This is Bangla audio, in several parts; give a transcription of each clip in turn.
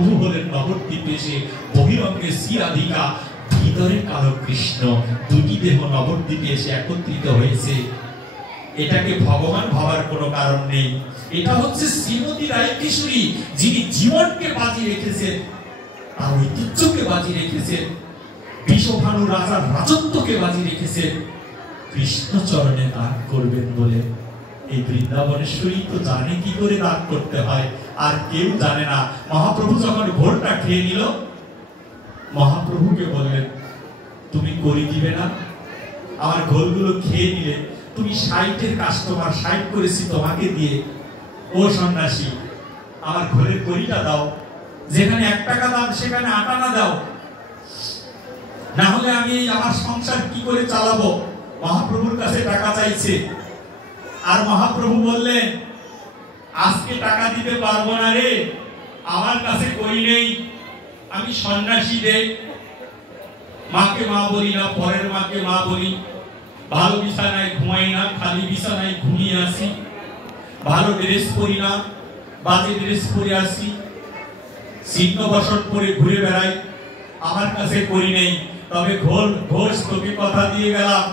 প্রভু হলেন নবদ্বীপে এসে বহিরঙ্গে শ্রীরাধিকা, ভিতরে কালো কৃষ্ণ, দুটি দেহ নবদ্বীপে এসে একত্রিত হয়েছে। এটাকে ভগবান ভাবার কোনো কারণ নেই। এটা হচ্ছে শ্রীমতী রায়কিশোরী, যিনি জীবনকে বাজি রেখেছেন, তার ঐতিহ্যকে বাজি রেখেছেন, বিশ্বভানু রাজার রাজত্বকে বাজি রেখেছেন, কৃষ্ণ চরণে দান করবেন বলে। এই বৃন্দাবনেশ্বরী তো জানে কি করে দান করতে হয়, আর কেউ জানে না। মহাপ্রভু যখন ঘোরটা খেয়ে নিল, মহাপ্রভুকে বললেন, তুমি করি দিবে না? আমার ঘোলগুলো খেয়ে নিলে, তুমি 60-এর কাস্টমার, 60 করেছি তোমাকে দিয়ে, ও সন্ন্যাসী আমার ঘোলের করিটা দাও, যেখানে 1 টাকা দাম সেখানে 8 আনা দাও, না হলে আমি আমার সংসার কি করে চালাবো। মহাপ্রভুর কাছে টাকা চাইছে, আর মহাপ্রভু বললেন, আজকে টাকা দিতে পারবো না রে, আমার কাছে করি নেই, আমি সন্ন্যাসী রে, মাকে মা বলি না, পরের মাকে মা বলি, ভালো বিছানায় ঘুমাই না, খালি বিছানায় ঘুমিয়ে আসি, ভালো ড্রেস পরি না, বাজে ড্রেস পরে আসি, ছিন্ন বসত পরে ঘুরে বেড়াই, আমার কাছে করি নেই। তবে ঘোষ তোকে কথা দিয়ে গেলাম,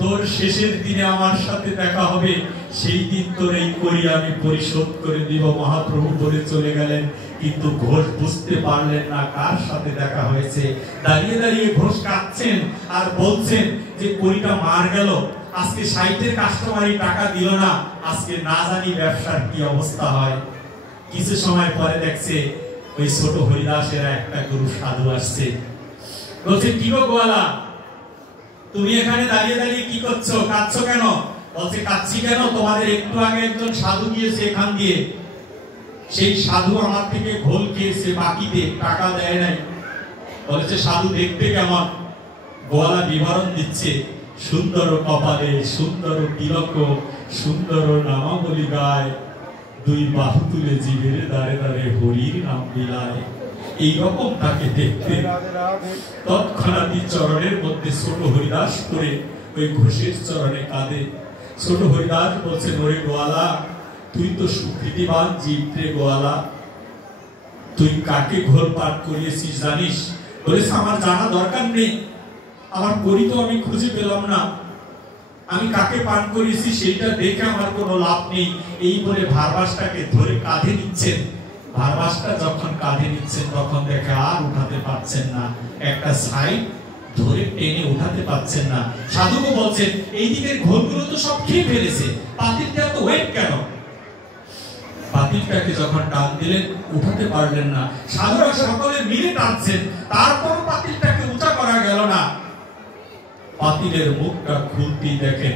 তোর শেষের দিনে আমার সাথে দেখা হবে, সেই দিন তোর এই করি আমি পরিশোধ করে দিব। মহাপ্রভু বলে চলে গেলেন, কিন্তু ঘোষ বুঝতে পারলেন না কার সাথে দেখা হয়েছে। দাঁড়িয়ে দাঁড়িয়ে ঘোষ কাঁদছেন আর বলছেন যে করিটা মার গেল, আজকে 60-এর কাস্টমারই টাকা দিল না, আজকে না জানি ব্যবসার কি অবস্থা হয়। কিছু সময় পরে দেখছে ওই ছোট হরিদাসেরা একটা গুরু সাধু আসছে, বলছে, কি গো গোয়ালা, তুমি এখানে দাঁড়িয়ে দাঁড়িয়ে কি করছো, কাঁদছো কেন? বলছে, কাঁদছি কেন, তোমাদের একটু আগে একজন সাধু গিয়েছে এখান দিয়ে, সেই সাধু আমার থেকে ঘোল খেয়েছে, বাকিতে টাকা দেয় নাই। বলেছে, সাধু দেখতে কেমন? গোয়ালা বিবরণ দিচ্ছে, সুন্দর কপালে সুন্দর তিলক, সুন্দর নামাবলী গায়, 2 বাহু তুলে জিভের দাঁড়ে দাঁড়ে হরির নাম বিলায়। এইরকম তাকে দেখতে। তৎক্ষণাৎ চরণের মধ্যে ছোট হরিদাস করে ওই ঘোষের চরণে কাঁদে। ছোট হরিদাস বলছে, ওরে গোয়ালা, তুই তো সুকৃতিবান জীব রে গোয়ালা, তুই কাকে ঘোল পাঠ করিয়েছিস জানিস? বলেছে, আমার জানা দরকার নেই, আমার করি তো আমি খুঁজে পেলাম না, আমি কাকে পান করিয়েছি সেইটা দেখে আমার কোনো লাভ নেই। এই বলে ভারবাসটাকে ধরে কাঁধে নিচ্ছেন। ভারবাসটা যখন কাঁধে নিচ্ছেন তখন দেখে আর উঠাতে পারছেন না, একটা সাইড ধরে টেনে উঠাতে পারছেন না। সাধুকে বলছেন, এই দিকের ঘোলগুলো তো সব খেয়ে ফেলেছে, পাতিলটা তো ওয়েট কেন? পাতিলটাকে যখন টান দিলেন উঠাতে পারলেন না। সাধুরা সকলে মিলে টানছেন, তারপর পাতিলটাকে উঁচা করা গেল না। পাতিলের মুখটা খুলতেই দেখেন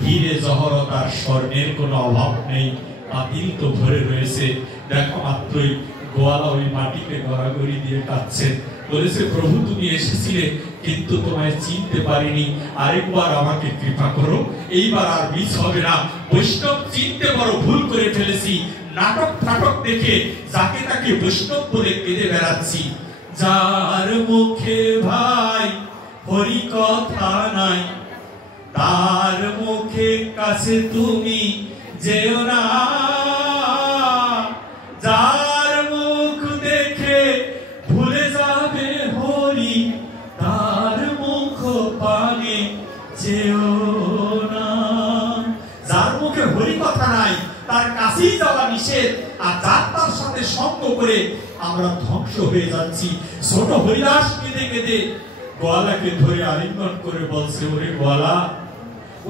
হীরে জহরত আর স্বর্ণের কোনো অভাব নেই, পাতিল তো ভরে রয়েছে। দেখো মাত্রই গোয়ালা ওই মাটিকে গড়াগড়ি দিয়ে কাঁদছেন, বলেছে, প্রভু তুমি এসেছিলে কিন্তু তোমায় চিনতে পারিনি, আরেকবার আমাকে কৃপা করো, এইবার আর মিস হবে না। বৈষ্ণব চিনতে বড় ভুল করে ফেলেছি, নাটক ফাটক দেখে যাকে তাকে বৈষ্ণব বলে কেঁদে বেড়াচ্ছি। যার মুখে ভাই হরি কথা নাই, তার মুখে কাছে তুমি যেও না। যার মুখ দেখে ভুলে যাবে হরি, তার মুখ পানে যেও না। যার মুখে হরি কথা নাই তার কাছেই যাওয়া নিষেধ, আর যার তার সাথে সঙ্গ করে আমরা ধ্বংস হয়ে যাচ্ছি। ছোট হরিদাস কেঁদে কেঁদে গোয়ালাকে ধরে আলিঙ্গন করে বলছে, ওরে গোয়ালা,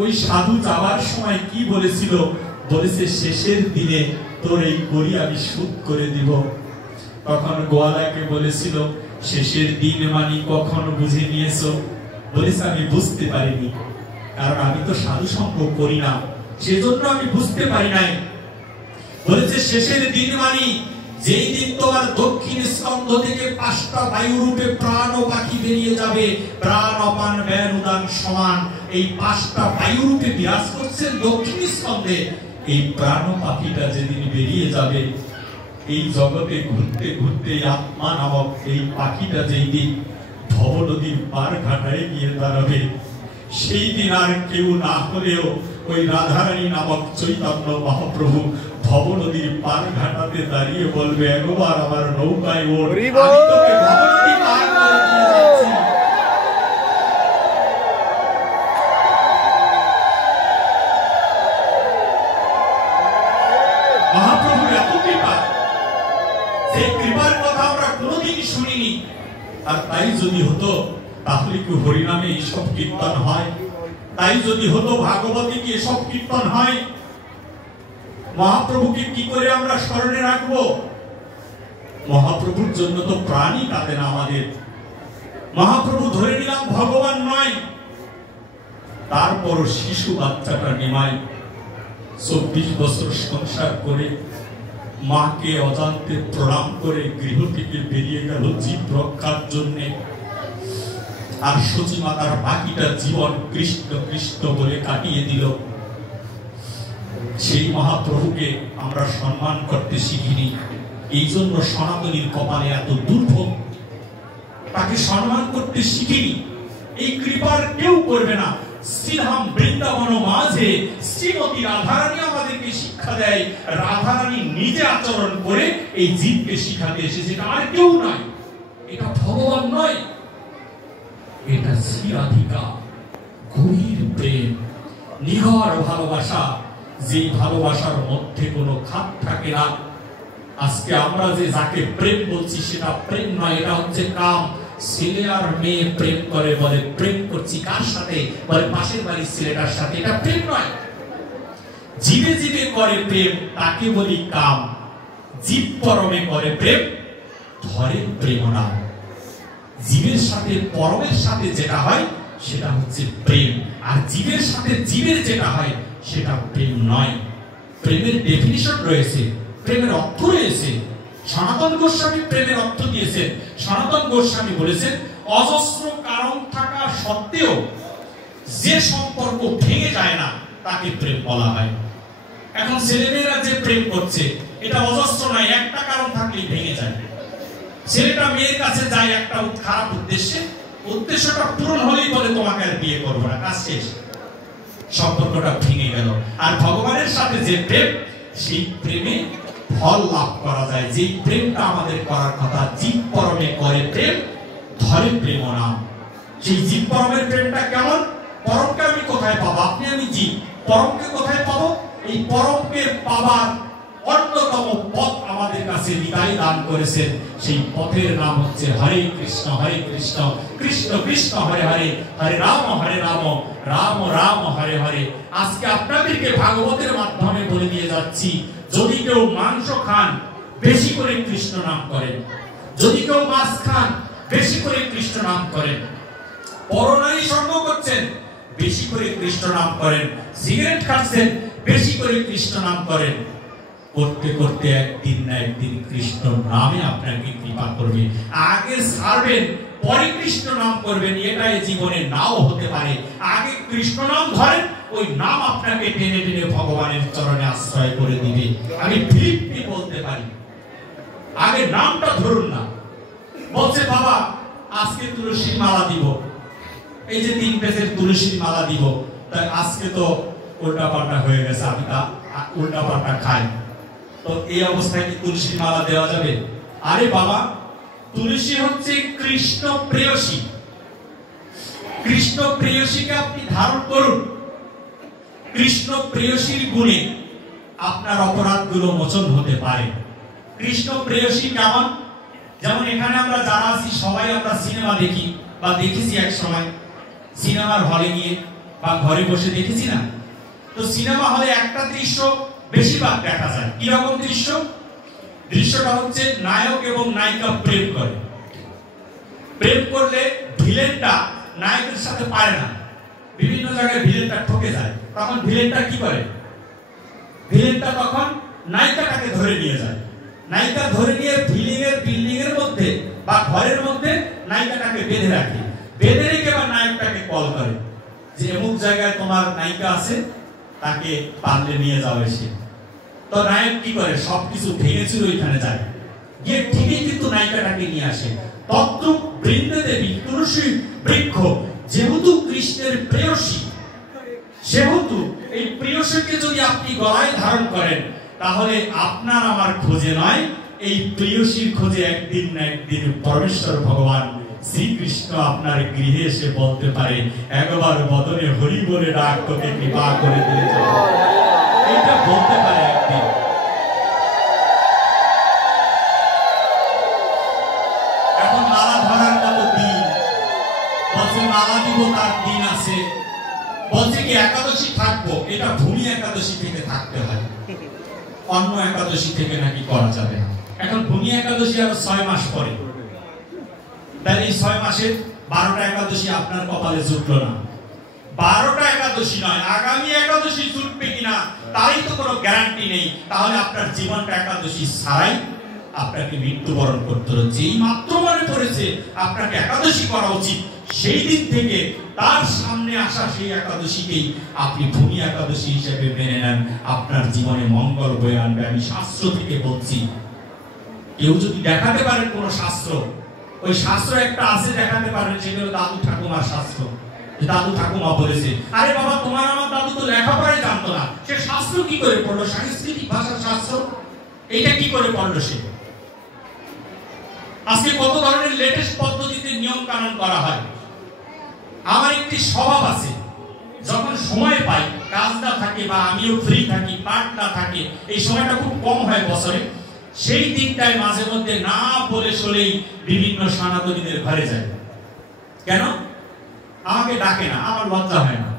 ওই সাধু যাওয়ার সময় কি বলেছিল? বলেছে, শেষের দিনে তোর এই করি আমি শোধ করে দিব। তখন গোয়ালাকে বলেছিল, শেষের দিন মানে কখন বুঝে নিয়েছো? বলেছে, আমি বুঝতে পারিনি, কারণ আমি তো সাধু সঙ্গ করি না, সেজন্য আমি বুঝতে পারি নাই। বলেছে, শেষের দিন মানে যেই দিন তোমার দক্ষিণ স্কন্ধ থেকে 5টা বায়ু রূপে প্রাণ ও পাখি বেরিয়ে যাবে, প্রাণ অপান ব্যয় উদান সমান, এই 5টা বায়ু রূপে বিরাজ করছেন দক্ষিণ স্কন্ধে। এই প্রাণ ও পাখিটা যেদিন বেরিয়ে যাবে, এই জগতে ঘুরতে ঘুরতে আত্মা নামক এই পাখিটা যেই দিন ভব নদীর পার ঘাটায় গিয়ে দাঁড়াবে, সেই দিন আর কেউ না হলেও ওই রাধারানী নামক চৈতন্য মহাপ্রভু ভব নদীর পার ঘাটাতে দাঁড়িয়ে বলবে, একবার আমার নৌকায় ওঠ, আমি তোকে ভব নদী পার করে দিয়ে যাচ্ছি। মহাপ্রভুর এত কৃপা, সেই কৃপার কথা আমরা কোনোদিন শুনিনি। আর তাই যদি হতো তাহলে কি হরিনামে এইসব কীর্তন হয়? তাই যদি হতো ভাগবতী কি এসব কীর্তন হয়? মহাপ্রভুকে কি করে আমরা স্মরণে রাখবো? মহাপ্রভুর জন্য তো প্রাণই কাঁদে না আমাদের। মহাপ্রভু ধরে নিলাম ভগবান নয়, তারপর শিশু বাচ্চাটা নিমাই 24 বছর সংসার করে মাকে অজান্তে প্রণাম করে গৃহ থেকে বেরিয়ে গেল জীব রক্ষার জন্য। আর সচী মাতার বাকিটা জীবন কৃষ্ণ কৃষ্ণ বলে কাটিয়ে দিল। সেই মহাপ্রভুকে আমরা সম্মান করতে শিখিনি, এই জন্য সনাতনীর কপালে এত দুর্ভোগ। তাকে সম্মান করতে শিখিনি, এই কৃপার কেউ করবে না। শ্রীধাম বৃন্দাবন মাঝে শ্রীমতী রাধারানী আমাদেরকে শিক্ষা দেয়, রাধারানী নিজে আচরণ করে এই জীবকে শিখাতে এসেছে। এটা আর কেউ নয়, এটা ভগবান নয়, এটা শ্রী রাধিকা। গভীর প্রেম, নিগড় ভালোবাসা, যে ভালোবাসার মধ্যে কোনো খাত থাকে না। আজকে আমরা যে যাকে প্রেম বলছি সেটা প্রেম নয়, এটা হচ্ছে কাম। ছেলে আর মেয়ে প্রেম করে, বলে প্রেম করছি কার সাথে? বলে পাশের বাড়ির ছেলেটার সাথে। এটা প্রেম নয়। জীবে জীবে করে প্রেম, তাকে বলি কাম। জীব পরমে করে প্রেম, ধরে প্রেম নাম। জীবের সাথে পরমের সাথে যেটা হয় সেটা হচ্ছে প্রেম, আর জীবের সাথে জীবের যেটা হয় সেটা প্রেম নয়। প্রেমের ডেফিনিশন রয়েছে, প্রেমের অর্থ রয়েছে। সনাতন গোস্বামী প্রেমের অর্থ দিয়েছেন। সনাতন গোস্বামী বলেছেন, অজস্র কারণ থাকা সত্ত্বেও যে সম্পর্ক ভেঙে যায় না তাকে প্রেম বলা হয়। এখন ছেলেমেয়েরা যে প্রেম করছে এটা অজস্র নয়, একটা কারণ থাকলেই ভেঙে যায়। ছেলেটা মেয়ের কাছে যায় একটা খারাপ উদ্দেশ্যে, উদ্দেশ্যটা পূরণ হলেই বলে তোমাকে আর বিয়ে করবো না, কাজ শেষ, সম্পর্কটা ভেঙে গেল। আর ভগবানের সাথে যে প্রেম, সেই প্রেমে ফল লাভ করা যায়। যে প্রেমটা আমাদের করার কথা, জীব পরমে করে প্রেম, ধরে প্রেম নাম। সেই জীব পরমের প্রেমটা কেমন? পরমকে আমি কোথায় পাবো? আপনি আমি জীব, পরমকে কোথায় পাবো? এই পরমকে পাবার অন্যতম পথ আমাদের কাছে নিতাই দান করেছেন। সেই পথের নাম হচ্ছে হরে কৃষ্ণ কৃষ্ণ কৃষ্ণ হরে হরে, হরে রাম রাম রাম হরে হরে। আজকে আপনাদেরকে ভাগবতের মাধ্যমে বলে দিয়ে যাচ্ছি, যদি কেউ মাংস খান বেশি করে কৃষ্ণ নাম করেন, যদি কেউ মাছ খান বেশি করে কৃষ্ণ নাম করেন, পরনারী সঙ্গ করছেন বেশি করে কৃষ্ণ নাম করেন, সিগারেট খাচ্ছেন বেশি করে কৃষ্ণ নাম করেন, করতে করতে একদিন না একদিন কৃষ্ণ নামে আপনাকে কৃপা করবে। আগে ছাড়বেন পরে কৃষ্ণ নাম করবেন, এটাই জীবনে নাও হতে পারে। আগে কৃষ্ণ নাম ধরেন, ওই নাম আপনাকে টেনে টেনে ভগবানের চরণে আশ্রয় করে দিবে। আমি ফিলিপকে বলতে পারি, আগে নামটা ধরুন না। বলছে বাবা আজকে তুলসীর মালা দিব, এই যে 3 পেজের তুলসীর মালা দিব, তাই আজকে তো উল্টা পাল্টা হয়ে গেছে, আমি তা উল্টা পাল্টা খাই, তো এই অবস্থায় কি তুলসীর মালা দেওয়া যাবে? আরে বাবা, তুলসী হচ্ছে কৃষ্ণ প্রেয়সী। কৃষ্ণ প্রেয়সীকে আপনি ধারণ করুন, কৃষ্ণ প্রেয়সীর গুণে আপনার অপরাধগুলো মোচন হতে পারে। কৃষ্ণ প্রেয়সী কেমন? যেমন এখানে আমরা যারা আছি সবাই আমরা সিনেমা দেখি বা দেখেছি এক সময়, সিনেমার হলে গিয়ে বা ঘরে বসে দেখেছি না? তো সিনেমা হলে একটা দৃশ্য বেশিরভাগ দেখা যায়। কিরকম দৃশ্য? দৃশ্যটা হচ্ছে নায়ক এবং নায়িকা প্রেম করে। প্রেম করলে ভিলেনটা নায়কের সাথে পারে না, বিভিন্ন জায়গায় ভিলেনটা ঠকে যায়। তখন ভিলেনটা কি করে? ভিলেনটা তখন নায়িকাটাকে ধরে নিয়ে যায়। নায়িকা ধরে নিয়ে বিল্ডিং এর মধ্যে বা ঘরের মধ্যে নায়িকাটাকে বেঁধে রাখে। বেঁধে রেখে বা নায়কটাকে কল করে যে অমুক জায়গায় তোমার নায়িকা আছে, তাকে পারলে নিয়ে যাও এসে। তো নায়ক কি করে? সবকিছু ভেঙেছিল ওইখানে যায়, গিয়ে ঠিকই কিন্তু নায়িকাটাকে নিয়ে আসে। তদ্রূপ বৃন্দাদেবী তুলসী বৃক্ষ যেহেতু কৃষ্ণের প্রেয়সী, সেহেতু এই প্রেয়সীকে যদি আপনি গলায় ধারণ করেন, তাহলে আপনার আমার খোঁজে নয়, এই প্রেয়সীর খোঁজে একদিন না একদিন পরমেশ্বর ভগবান শ্রীকৃষ্ণ আপনার গৃহে এসে বলতে পারে, একবার বদনে হরি বলে ডাক, তোকে কৃপা করে দিয়ে যাবে। এটা বলতে পারে একদিন। এখন মালা ধরার মতো দিন, বলছে মালা দিব তার দিন আছে, বলছে কি একাদশী থাকবো, এটা ভূমি একাদশী থেকে থাকতে হয়, অন্য একাদশী থেকে নাকি করা যাবে না। এখন ভূমি একাদশী আরো 6 মাস পরে, তাহলে এই 6 মাসে 12টা একাদশী আপনার কপালে জুটলো না। 12টা একাদশী নয়, আগামী একাদশী জুটবে কিনা তারই তো কোনো গ্যারান্টি নেই। তাহলে আপনার জীবনটা একাদশী ছাড়াই আপনাকে মৃত্যুবরণ করতে হলো। যেই মাত্র মনে পড়েছে আপনাকে একাদশী করা উচিত, সেই দিন থেকে তার সামনে আসা সেই একাদশীকেই আপনি ভূমি একাদশী হিসেবে মেনে নেন, আপনার জীবনে মঙ্গল বয়ে আনবে। আমি শাস্ত্র থেকে বলছি, কেউ যদি দেখাতে পারেন কোন শাস্ত্র, ওই শাস্ত্র একটা আছে দেখাতে পারেন, সেগুলো দাদু ঠাকুমার শাস্ত্র, দাদু ঠাকুমা বলেছে। আরে বাবা, তোমার আমার দাদু তো লেখাপড়াই জানতো না, সে শাস্ত্র কি করে পড়লো? সাংস্কৃতিক ভাষার শাস্ত্র, এটা কি করে পড়লো সে? আজকে কত ধরনের লেটেস্ট পদ্ধতিতে নিয়ম কানুন করা হয়। আমার একটি স্বভাব আছে, যখন সময় পাই, কাজ না থাকে বা আমিও ফ্রি থাকি, পাঠ না থাকে, এই সময়টা খুব কম হয় বছরে, সেই দিনটায় মাঝে মধ্যে না বলে চলেই বিভিন্ন সনাতনীদের ঘরে যায়। কেন? আমাকে ডাকে না, আমার লজ্জা হয় না।